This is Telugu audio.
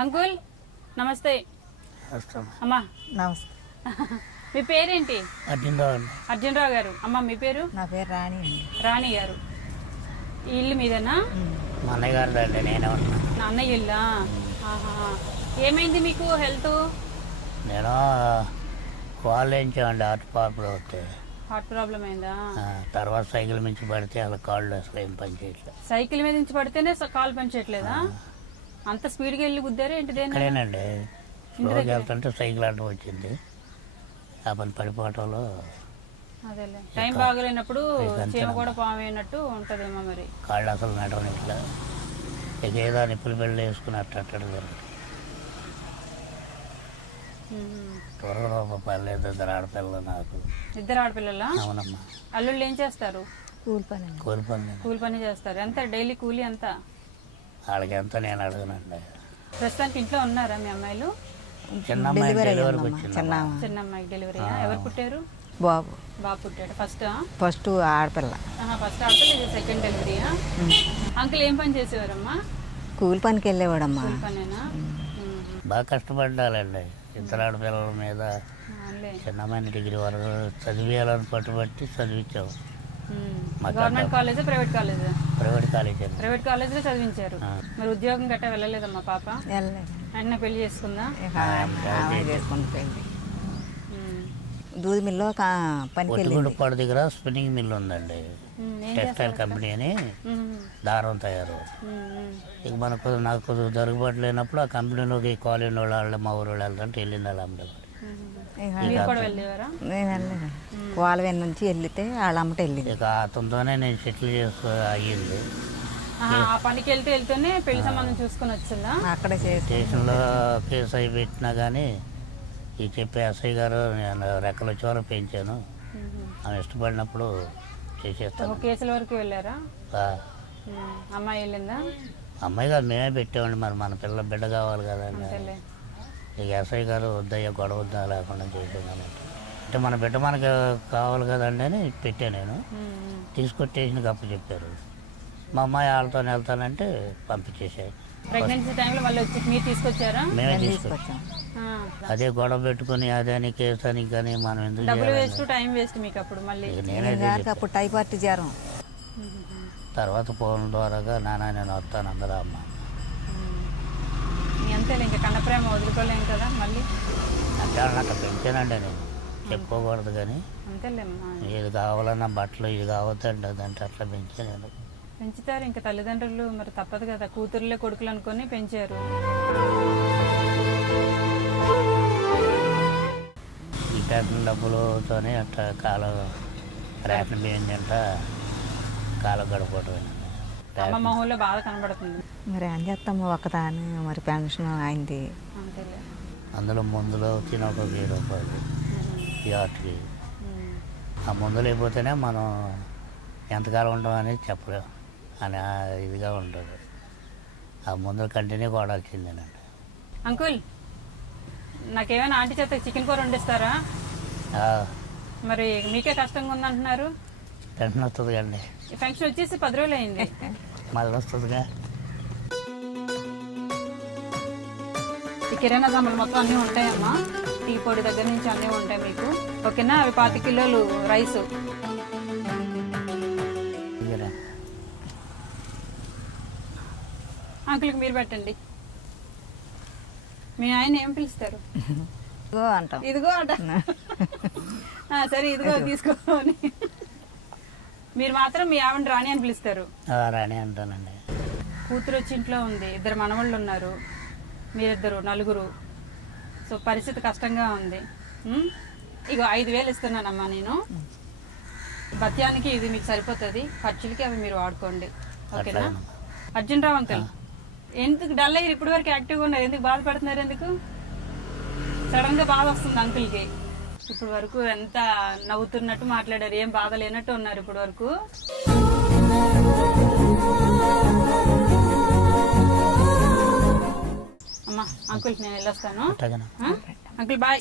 అంకుల్ నమస్తే. అమ్మా నమస్తే. మీ పేరేంటి? అర్జునరావు గారు. అమ్మ మీ పేరు? నా పేరు రాణి అండి. రాణి గారు. ఈ ఇల్లు మీదేనా? మా అన్నయ్య గారు అండి, నేనే ఉన్నా. నా అన్నయ్య ఇల్లా? ఏమైంది మీకు హెల్త్? నేను వాళ్ళు వేయించామండి, హార్ట్ ప్రాబ్లం అయిందా? తర్వాత సైకిల్ మించి పడితే అలా కాళ్ళు అసలు ఏం పని చేయట్లేదు. సైకిల్ మీద నుంచి పడితేనే కాలు పని చేయట్లేదా? అంత స్పీడ్గా వెళ్ళి గుద్దారే ఏంటి? ఇక్కడేనండి, రోజు వెళ్తుంటే సైకిల్ అడ్డం వచ్చింది, ఆ పని పడిపోవటంలో. అదేలే, టైం బాగలేనప్పుడు చీమ కూడా పాము అయినట్టు ఉంటుందేమో మరి. కాళ్ళు అసలు నడవని ఇట్లా ఇక ఏదో నిప్పులు పెళ్ళి వేసుకున్నట్టు అట్టడు జరుగుతుంది. త్వరగా పర్లేదు, ఇద్దరు ఆడపిల్లలు నాకు. ఇద్దరు ఆడపిల్లలా? అవునమ్మా. అల్లుళ్ళు ఏం చేస్తారు? కూలి పని. కూలి పని చేస్తారు. ఎంత డైలీ కూలి ఎంత? వాళ్ళకి ఎంత నేను అడగనండి. ప్రస్తుతానికి ఇంట్లో ఉన్నారా మీ అమ్మాయిలు? చిన్న అమ్మాయి డెలివరీకి వచ్చింది. చిన్న అమ్మాయికి డెలివరీ. ఎవరు పుట్టారు? బాబు. బాబు పుట్టాడు. ఫస్ట్ ఆడపిల్ల. ఫస్ట్ ఆడపిల్ల, ఇది సెకండ్ డెలివరీయా? అంకుల్ ఏం పని చేసేవారమ్మా? కూలి పనికి వెళ్ళేవాడమ్మా. కూలి పనేనా? బాగా కష్టపడ్డాలండి, ఇద్దరు ఆడపిల్లల మీద. చిన్నమ్మాయిని డిగ్రీ వరకు చదివేయాలని పట్టుబట్టి చదివించాము. గవర్నమెంట్ కాలేజా ప్రైవేట్ కాలేజా? Private college. ప్రైవేట్ కాలేజీలో చదివించారు. మరి ఉద్యోగం గట్టా వెళ్ళలేదమ్మా పాప? అన్న పెళ్లి చేసుకుందా? చేసుకుంది పెళ్లి. దూది మిల్లో పనికి పొట్టుగుడిపాడు దగ్గర స్పిన్నింగ్ మిల్ ఉందండి, టెక్స్టైల్ కంపెనీ అని, దారం తయారు. ఇక మనకు నాకు జరుగుబాటు లేనప్పుడు ఆ కంపెనీలోకి కాలేజీ వాళ్ళు మా ఊరు వాళ్ళు వెళ్తుంటే వెళ్ళింది వాళ్ళ అమ్మడి. నేను వెళ్ళలేదు, వాళ్ళ నుంచి వెళ్తే వాళ్ళ అమ్మట వెళ్ళింది. ఇక అతనితోనే నేను సెటిల్ చేస్తూ అయ్యింది. ఆ పనికి వెళ్తేనే పెళ్లి సంబంధం చూసుకుని వచ్చిందా? అక్కడే స్టేషన్లో కేసు అయి పెట్టినా కానీ ఈ చెప్పే ఎస్ఐ గారు నేను రెక్కల చోర పెంచాను, ఆమె ఇష్టపడినప్పుడు చేసేస్తాను. కేసుల వరకు వెళ్ళారా? అమ్మాయి వెళ్ళిందా? అమ్మాయి గారు మేమే పెట్టామండి, మరి మన పిల్ల బిడ్డ కావాలి కదండి. ఇక ఎస్ఐ గారు వద్దయ్యా, గొడవ వద్దా లేకుండా చేసాను అంటే మన బిడ్డ మనకు కావాలి కదండి అని పెట్టాను నేను. తీసుకొట్టేసి అప్పు చెప్పారు, మా అమ్మాయి వాళ్ళతో వెళ్తానంటే పంపించేసాయి. ప్రెగ్నెన్సీ టైంలో మళ్ళీ వచ్చి మీరు తీసుకొచ్చారా? మేమే తీసుకొచ్చాం. అదే గొడవ పెట్టుకుని అదే అని కేసు అని కానీ మనం ఎందుకు డబ్బులు వేస్ట్, టైం వేస్ట్ మీకు. అప్పుడు మళ్ళీ అప్పుడు టైఫాయిడ్ జ్వరం. తర్వాత ఫోన్ ద్వారాగా నాన్న నేను వస్తాను అందరూ అమ్మ. అంతేలే, ఇంకా కన్న ప్రేమ వదులుకోలేము కదా మళ్ళీ. అంటే నాకు పెంచానండి, నేను చెప్పుకోకూడదు కానీ. అంతేలేమ్మా, ఏది కావాలన్నా బట్టలు ఇది కావద్దండి అదంటే అట్లా పెంచాను. పెంచుతారు ఇంకా తల్లిదండ్రులు, మరి తప్పదు కదా, కూతురులే కొడుకులు అనుకొని పెంచారు. ఈ ట్యాక్టర్ డబ్బులతోనే అట్లా కాలం రేషన్ బియ్యం తింటా కాలం గడపటం. అమ్మ మొహంలో బాధ కనబడుతుంది. మరి ఏం చేస్తాము, ఒక్కదాని మరి పెన్షన్ అయింది. అందులో మందులు తిన ఒక 1000 రూపాయలు ఈ ఆటకి. ఆ మందులు అయిపోతేనే మనం ఎంతకాలం ఉంటామని చెప్పలేము అని ఇదిగా ఉంటుంది. ఆ మందులు కంటిన్యూ కొడాల్సిందేనండి. అంకుల్, నాకేమైనా ఆంటీ చేత చికెన్ కూర వండిస్తారా? మరి మీకే కష్టంగా ఉందంటున్నారు. టెన్షన్ వస్తుంది కండి. ఈ ఫంక్షన్ వచ్చేసి 10 రోజులు అయింది. మళ్ళీ వస్తుందిగా. ఈ కిరాణా సామాన్లు మొత్తం అన్నీ ఉంటాయమ్మా, టీ పొడి దగ్గర నుంచి అన్నీ ఉంటాయి మీకు. ఓకేనా? అవి 25 కిలోలు రైస్. అంకుల్కి మీరు పెట్టండి. మీ ఆయన ఏం పిలుస్తారు? అంటాం. ఇదిగో అంట. సరే ఇదిగో తీసుకోని. మీరు మాత్రం మీ ఆవిడ రాణి అని పిలుస్తారు? రాణి అంటానండి. కూతురు వచ్చి ఇంట్లో ఉంది, 2 మనవాళ్ళు ఉన్నారు, మీరిద్దరు, 4. సో పరిస్థితి కష్టంగా ఉంది. ఇగో 5000 ఇస్తున్నానమ్మా నేను. భత్యానికి ఇది మీకు సరిపోతుంది, ఖర్చులకి అవి మీరు వాడుకోండి. ఓకేనా? అర్జునరావు అంకుల్, ఎందుకు డల్ అయ్యారు? ఇప్పటి వరకు యాక్టివ్గా ఉన్నారు, ఎందుకు బాధపడుతున్నారు? ఎందుకు సడన్ గా బాధ వస్తుంది అంకుల్కి? ఇప్పుడు వరకు ఎంత నవ్వుతున్నట్టు మాట్లాడారు, ఏం బాధ లేనట్టు ఉన్నారు ఇప్పటి వరకు. అమ్మా అంకుల్ నేను వెళ్ళొస్తాను. అట్టగనా అంకుల్ బాయ్.